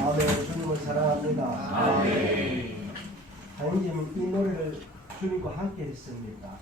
아멘. 주님을 사랑합니다. 아멘. 하나님 이 노래를 주님과 함께 했습니다.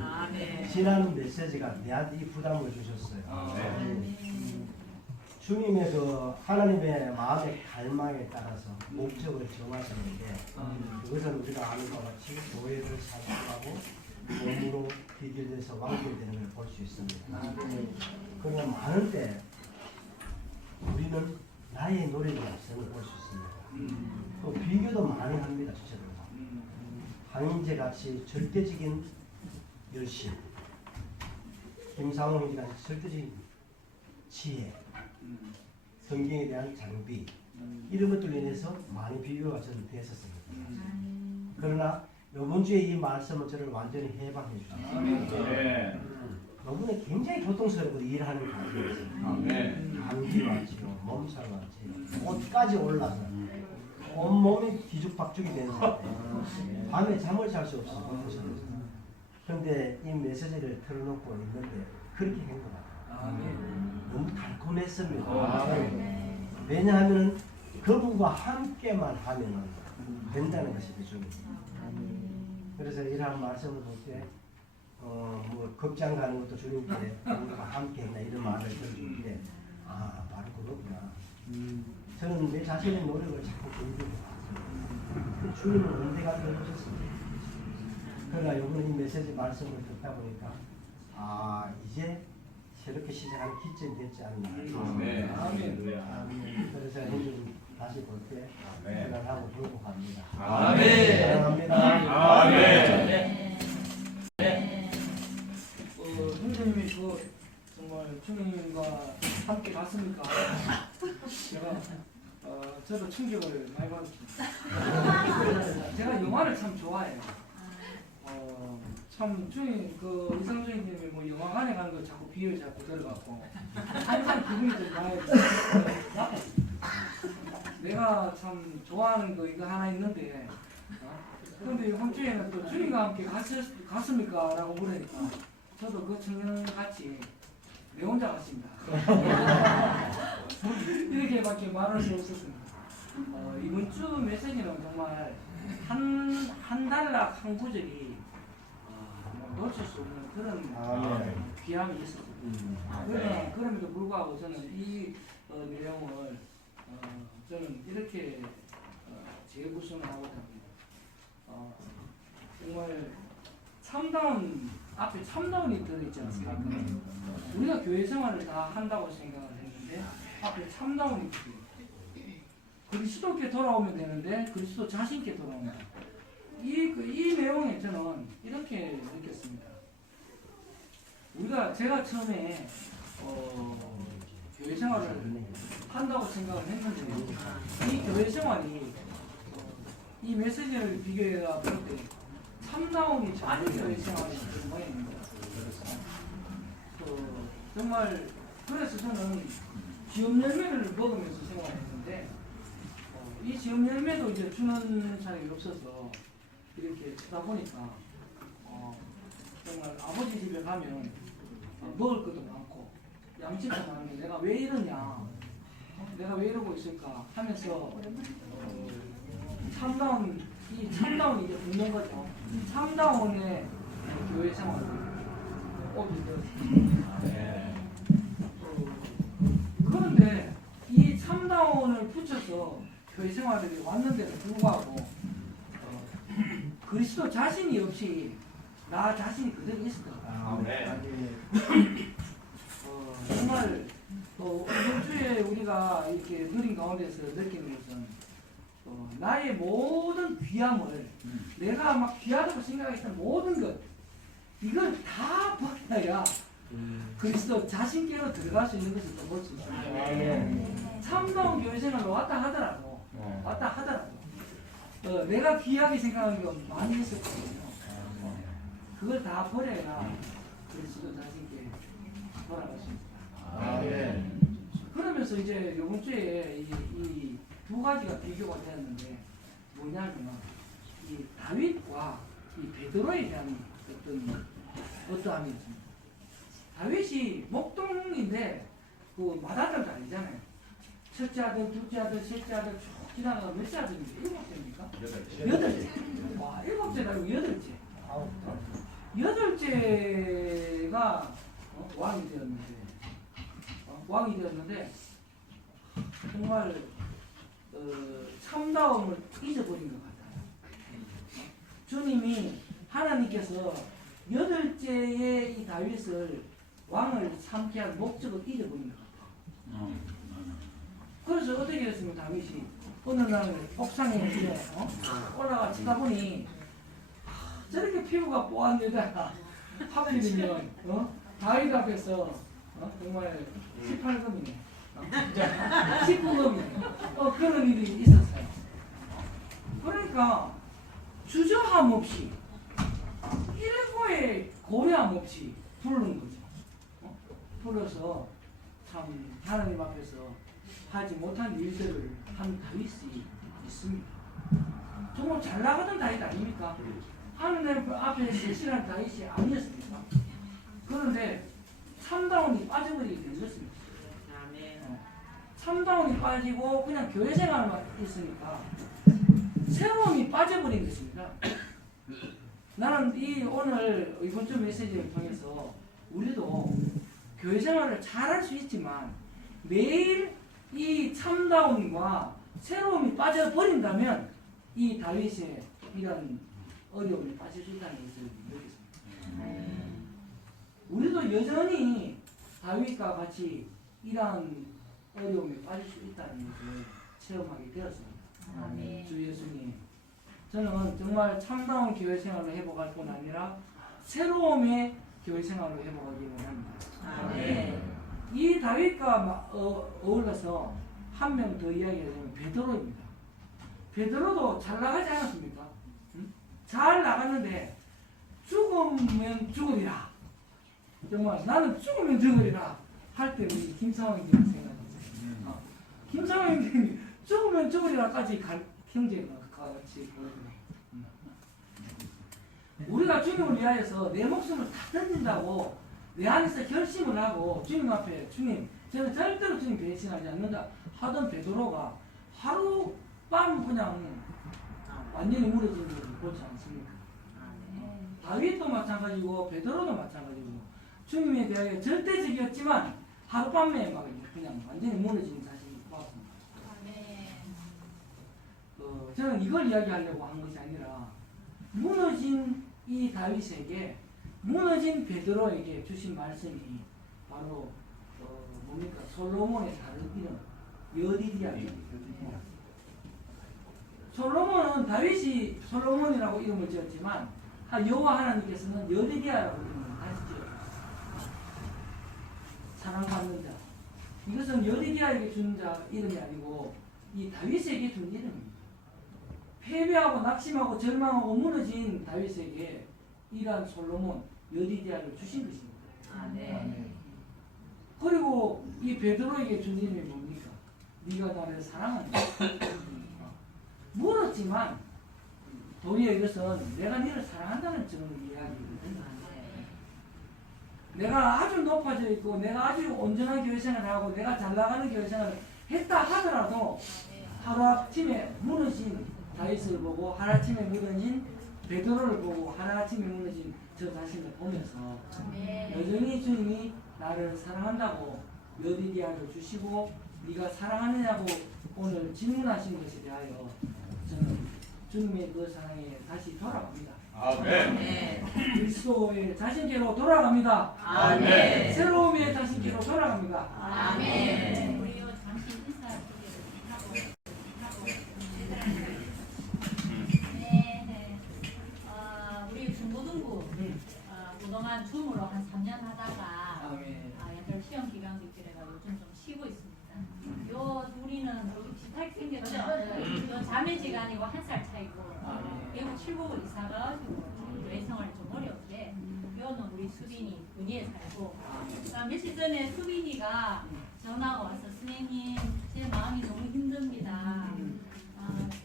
아멘. 지난 메시지가 내한테 이 부담을 주셨어요. 아멘. 주님의 그 하나님의 마음의 갈망에 따라서 목적을 정하셨는데 그것은 우리가 아는 것 같이 교회를 사랑하고 몸으로 비교돼서 완결되는 걸 볼 수 있습니다. 그러나 많을 때 우리는 나의 노력이 없음을 볼 수 있습니다. 또 비교도 많이 합니다. 실제로 황인재 같이 절대적인 열심, 김상훈 형제 같이 절대적인 지혜, 성경에 대한 장비 이런 것들로 인해서 많이 비교가 저는 됐었습니다. 그러나 이번 주에 이 말씀은 저를 완전히 해방해 주셨습니다. 이번에 굉장히 고통스럽고 일하는 가정이었어요. 감기 왔지요, 몸살 왔지요, 옷까지 올라서 온몸이 뒤죽박죽이 되는 상태. 밤에 잠을 잘 수 없어서 고통스러웠어요. 그런데 이 메시지를 틀어놓고 있는데 그렇게 행동하더라고요. 너무 달콤했습니다. 왜냐하면 그분과 함께만 하면 된다는 것이 중요해요. 그래서 이러한 말씀을 볼 때 뭐 극장 가는 것도 주님께 우리가 함께 했나 이런 말을 들을 때 아 바로 그거구나. 저는 내 자신의 노력을 자꾸 공부해 봤어요. 주님은 언제가 들어오셨습니다. 그러나 이번 이 메시지 말씀을 듣다 보니까 아 이제 새롭게 시작하는 기점이 됐지 않나. 그래서 형님 다시 볼 때 편안하고 행복합니다. 사랑합니다. 형제님이 정말 주님과 함께 갔습니까? 저도 충격을 많이 받았습니다. 제가 영화를 참 좋아해요. 참 주님 이상 주님이 뭐 영화관에 가는 거 자꾸 비유 자꾸 들어갖고 항상 기분이 좀 나빠요. 내가 참 좋아하는 거 이거 하나 있는데 그런데 이번 주에는 또 주님과 함께 갔습니까? 라고 물으니까 저도 그 청년같이 내 혼자 갔습니다. 이렇게밖에 말할 수 없었습니다. 이번 주 메시지는 정말 한 단락 한 구절이 놓칠 수 없는 그런 귀함이 있었습니다. 그럼에도 불구하고 저는 이 내용을 저는 이렇게 재구성을 하고자 합니다. 정말 참다운 앞에 참다운이 들어있지 않습니까? 우리가 교회 생활을 다 한다고 생각을 했는데 앞에 참다운이 들어있어요. 그리스도께 돌아오면 되는데 그리스도 자신께 돌아옵니다. 이 내용에 저는 이렇게 느꼈습니다. 제가 처음에 교회 생활을 한다고 생각을 했는데 이 교회 생활이 이 메시지를 비교해 볼 때 참다운이 많은 교회 생활이 그런 모양입니다. 정말 그래서 저는 지음 열매를 먹으면서 생활했는데 이 지음 열매도 이제 주는 사람이 없어서 이렇게 주다 보니까 정말 아버지 집에 가면 먹을 것도 많고 양식도 많은데 내가 왜 이러냐, 내가 왜 이러고 있을까 하면서 이 참다운이 이제 붙는 거죠. 참다운의 교회 생활을 오게 되었습니다. 그런데 이 참다운을 붙여서 교회 생활에 왔는데도 불구하고 그리스도 자신이 없이 나 자신이 그대로 있었다. 정말 이번 주에 우리가 이렇게 누린 가운데서 느끼는 것은 나의 모든 귀함을 내가 막 귀하다고 생각했던 모든 것 이걸 다 버려야 그리스도 자신께로 들어갈 수 있는 것을 또 볼 수 있습니다. 참다운 교회 생활을 왔다 하더라도 내가 귀하게 생각하는 건 많이 했었거든요. 그걸 다 버려야 그리스도 자신께 돌아갈 수 있습니다. 그러면서 이제 이번 주에 이 두 가지가 비교가 되었는데 뭐냐면 이 다윗과 이 베드로에 대한 어떠함이었습니다. 다윗이 목동인데 그 마다들도 아니잖아요. 첫째 아들, 둘째 아들, 셋째 아들 쭉 지나가가 몇째 아들입니까? 7째입니까? 8째. 와, 7째 아니고 8째. 8째가 왕이 되었는데 정말 참다움을 잊어버린 것 같아요. 주님이 하나님께서 8째의 이 다윗을 왕을 삼게 한 목적을 잊어버린 것 같아요. 그래서 어떻게 됐습니까? 다윗이 어느 날 옥상에 이제 올라가 치다 보니 저렇게 피부가 뽀한 여자가 하필이면 다윗 앞에서 정말 18금이네 19금이네 그런 일이 있었어요. 그러니까 주저함 없이 일거에 고려함 없이 부르는 거죠. 불러서 참 하나님 앞에서 하지 못한 일들을 한 다윗이 있습니다. 정말 잘 나가던 다윗 아닙니까? 하나님 앞에 실실한 다윗이 아니었습니까? 그런데 참다운이 빠져버리게 된 것입니다. 참다운이 빠지고 그냥 교회 생활만 있으니까 새로움이 빠져버린 것입니다. 나는 오늘 이번 주 메시지를 통해서 우리도 교회 생활을 잘할 수 있지만 매일 이 참다움과 새로움이 빠져버린다면 이 다윗의 이런 어려움이 빠질 수 있다는 것을 느꼈습니다. 우리도 여전히 다윗과 같이 이러한 어려움에 빠질 수 있다는 것을 체험하게 되었습니다. 주 예수님, 저는 정말 참다운 교회 생활을 회복할 뿐 아니라 새로움의 교회 생활을 회복하기 원합니다. 이 다윗과 어울러서 한 명 더 이야기하자면 베드로입니다. 베드로도 잘 나가지 않았습니까? 잘 나갔는데 죽으면 죽으리라. 정말 나는 죽으면 죽으리라 할 때 우리 김상황 형님 생각합니다. 김상황 형님이 죽으면 죽으리라까지 형제가 같이 보여요. 우리가 주님을 위하여서 내 목숨을 다 던진다고 내 안에서 결심을 하고 주님 앞에 주님 저는 절대로 주님 배신하지 않는다 하던 베드로가 하루밤 그냥 완전히 무너지는 것을 보지 않습니까? 다윗도 마찬가지고 베드로도 마찬가지고 주님에 대하여 절대적이었지만 하룻밤에 막 그냥 완전히 무너지는 자신이 보았습니다. 저는 이걸 이야기하려고 한 것이 아니라 무너진 이 다윗에게 무너진 베드로에게 주신 말씀이 바로 뭡니까? 솔로몬의 다른 이름 여디디아입니다. 솔로몬은 다윗이 솔로몬이라고 이름을 지었지만 여호와 하나님께서는 여디디아라고 이름을 다시 지었습니다. 사랑받는 자. 이것은 여디디아에게 준 자 이름이 아니고 이 다윗에게 준 이름입니다. 패배하고 낙심하고 절망하고 무너진 다윗에게 이러한 솔로몬 여디디아를 주신 것입니다. 그리고 이 베드로에게 준 이름이 뭡니까? 네가 나를 사랑한다. 물었지만 도리어 이것은 내가 너를 사랑한다는 저는 이야기거든요. 내가 아주 높아져 있고 내가 아주 온전한 교회 생활을 하고 내가 잘 나가는 교회 생활을 했다 하더라도 하루아침에 무너진 다윗을 보고 하루아침에 무너진 베드로를 보고 하루아침에 무너진 저 자신을 보면서 여전히 주님이 나를 사랑한다고 여디디아를 주시고 네가 사랑하느냐고 오늘 질문하신 것에 대하여 저는 주님의 그 사랑에 다시 돌아갑니다. 아멘. 그리스도의 자신께로 돌아갑니다. 아멘. 새로움의 자신께로 돌아갑니다. 아멘. 우리 잠시 인사드리겠습니다. 우리 중고등부 그동안 줌으로 한 3년 하다가 약간 시험 기간도 있고 그래가 요즘 좀 쉬고 있습니다. 요 둘이는 비슷하게 생겼죠? 요 자매지간이고 1살 차이고 외국 칠곡을 이사 가가지고 외생활이 좀 어렵게 요는 우리 수빈이 은희에 살고 며칠 전에 수빈이가 전화가 와서 선생님 제 마음이 너무 힘듭니다.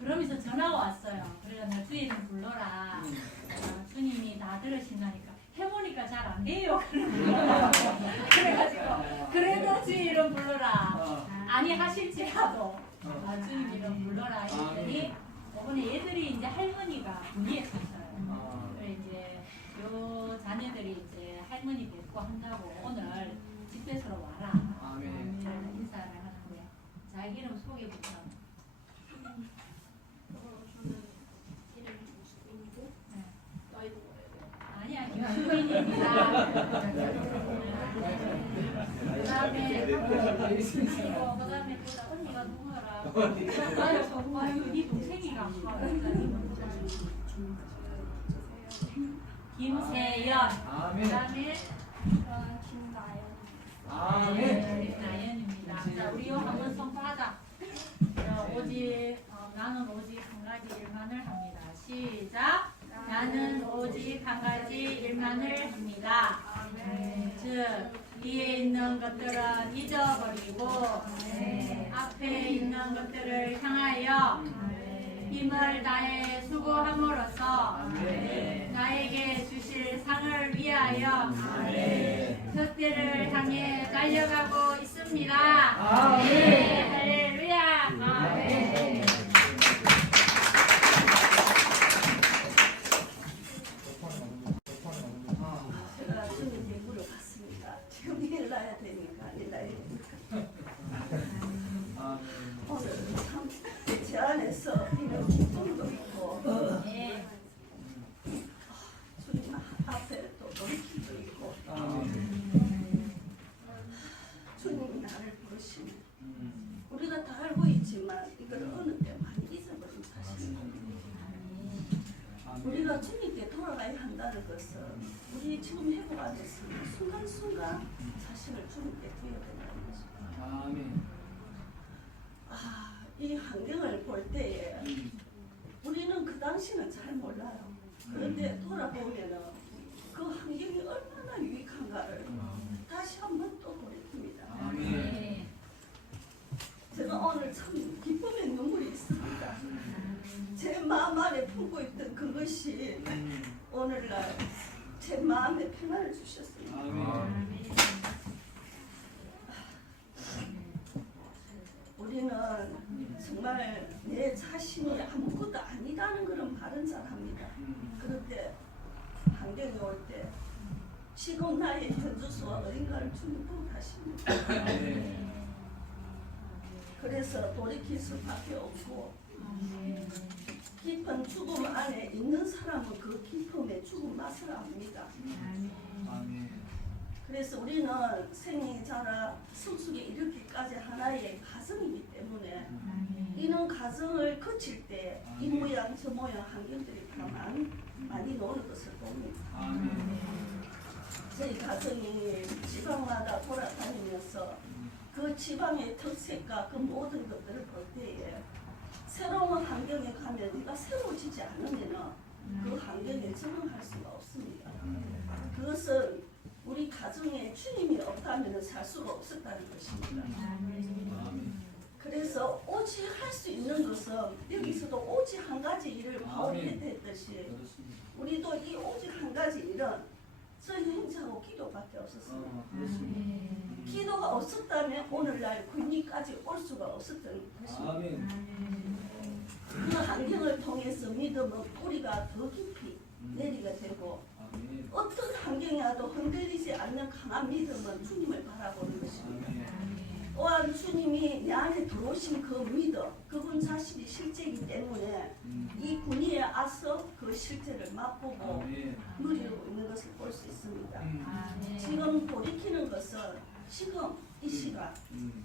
그러면서 전화가 왔어요. 그래서 내가 주일 좀 불러라. 주님이 다 들으신다니까 해보니까 잘 안 돼요. 그래가지고 그래도 주일 좀 불러라. 아니 하실지라도 주님 이름 불러라 했더니 이번에 얘들이 이제 할머니가 분리했었어요. 그래서 이제 요 자녀들이 이제 할머니 뵙고 한다고 오늘 집회소로 와라. 인사를 하는데 자기 이름 소개부터. 아니야, 김수민입니다. 그다음에 보다 언니가 누구더라? 아유, 네 동생이가. 김세연. 그다음에 나연입니다. 자, 우리 한번 선포하자. 오직 나는 오직 한 가지 일만을 합니다. 시작. 나는 오직 한 가지 일만을 합니다. 즉 위에 있는 것들은 잊어버리고 앞에 있는 것들을 향하여 힘을 다해 수고함으로써 나에게 주실 상을 위하여 격대를 향해 달려가고 있습니다. 할렐루야. 아멘. 제가 주님 예물을 받습니다. 지금 일나야 되니까 일나야 되니까. 오늘 참 제 안에서 이런 기쁨도 있고 주님 앞에 또 돌이킴도 있고 주님이 나를 부르시면 우리가 다 알고 있지만 이걸 어느 때 많이 잊어버린 사실입니다. 우리가 주님께 돌아가야 한다는 것은 우리 지금 회복 안에서 순간순간 자신을 주님께 드려야 된다는 것입니다. 이 환경을 볼 때에 우리는 그 당시는 잘 몰라요. 그런데 돌아보면은 그 환경이 얼마나 유익한가를 다시 한번 또 돌이킵니다. 제가 오늘 참 기쁨의 눈물이 있습니다. 제 마음 안에 품고 있던 그것이 오늘날 제 마음에 평안을 주셨습니다. 우리는 정말 내 자신이 아무것도 아니다는 그런 말은 잘합니다. 그런데 환경이 올 때 지금 나의 현주소와 어딘가를 주님 부탁하십니다. 그래서 돌이킬 수밖에 없고 깊은 죽음 안에 있는 사람은 그 깊음의 죽음 맛을 압니다. 그래서 우리는 생이 자라 성숙에 이르기까지 하나의 가정이기 때문에 이런 가정을 거칠 때 이 모양 저 모양 환경들이 다 많이 노는 것을 봅니다. 저희 가정이 지방마다 돌아다니면서 그 지방의 특색과 그 모든 것들을 볼 때에 새로운 환경에 가면 네가 새로워지지 않으면 그 환경에 적응할 수가 없습니다. 그것은 우리 가정에 주님이 없다면 살 수가 없었다는 것입니다. 그래서 오직 할 수 있는 것은 여기서도 오직 한 가지 일을 바울이 했듯이 우리도 이 오직 한 가지 일은 저희 행사하고 기도밖에 없었습니다. 기도가 없었다면 오늘날 군리까지 올 수가 없었던 것입니다. 그 환경을 통해서 믿음은 뿌리가 더 깊이 내리게 되고 어떤 환경이 와도 흔들리지 않는 강한 믿음은 주님을 바라보는 것입니다. 또한 주님이 내 안에 들어오신 그 믿음, 그분 자신이 실제이기 때문에 이 군위에 앞서 그 실제를 맛보고 누리고 있는 것을 볼 수 있습니다. 지금 돌이키는 것은 지금 이 시간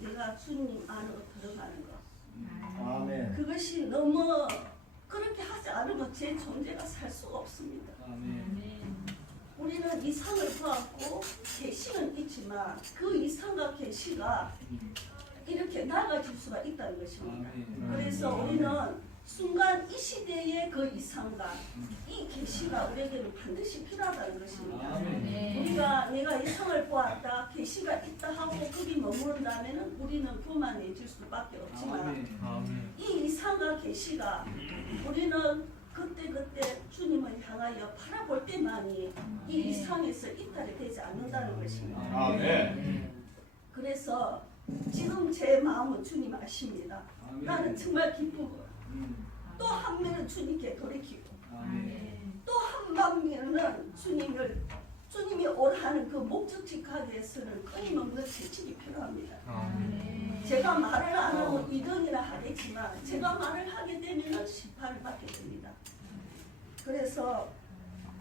내가 주님 안으로 들어가는 것. 그것이 너무 그렇게 하지 않으면 제 존재가 살 수가 없습니다. 우리는 이상을 보았고 계시는 있지만 그 이상과 계시가 이렇게 나아질 수가 있다는 것입니다. 그래서 우리는 순간 이 시대의 그 이상과 이 계시가 우리에게는 반드시 필요하다는 것입니다. 우리가 내가 이상을 보았다, 계시가 있다 하고 거기 머무른다면 우리는 교만해질 수밖에 없지만 이 이상과 계시가 우리는 그때 주님을 향하여 바라볼 때만이 이 이상에서 이탈이 되지 않는다는 것입니다. 그래서 지금 제 마음은 주님 아십니다. 아멘. 나는 정말 기쁘고 또 한 면은 주님께 돌이키고 아멘. 또 한 반면은 주님이 오라는 그 목적지 가기 위해서는 끊임없는 채찍이 필요합니다. 제가 말을 안 하고 이런이라 하겠지만 제가 말을 하게 되면 심판을 받게 됩니다. 그래서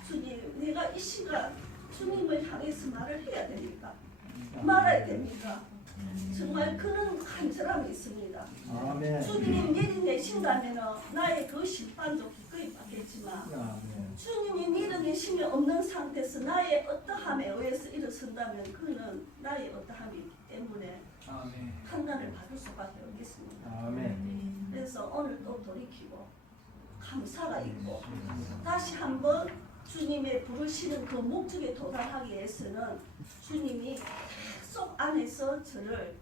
주님, 내가 이 시간 주님을 향해서 말을 해야 됩니까? 말아야 됩니까? 정말 그런 간절함이 있습니다. 아멘. 주님이 미리 내신다면 나의 그 심판도 기꺼이 받겠지만 아멘. 주님이 믿어 계심이 없는 상태에서 나의 어떠함에 의해서 일어선다면 그는 나의 어떠함이기 때문에 아멘. 판단을 받을 수밖에 없겠습니다. 아멘. 그래서 오늘 또 돌이키고 감사가 있고 다시 한번 주님의 부르시는 그 목적에 도달하기 위해서는 주님이 계속 안에서 저를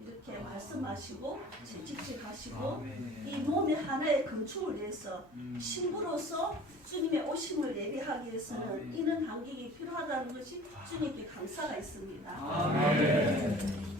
이렇게 말씀하시고 채찍질하시고 아멘. 이 몸의 하나의 건축을 위해서 신부로서 주님의 오심을 예비하기 위해서는 아멘. 이는 단계가 필요하다는 것이 주님께 감사가 있습니다. 아멘.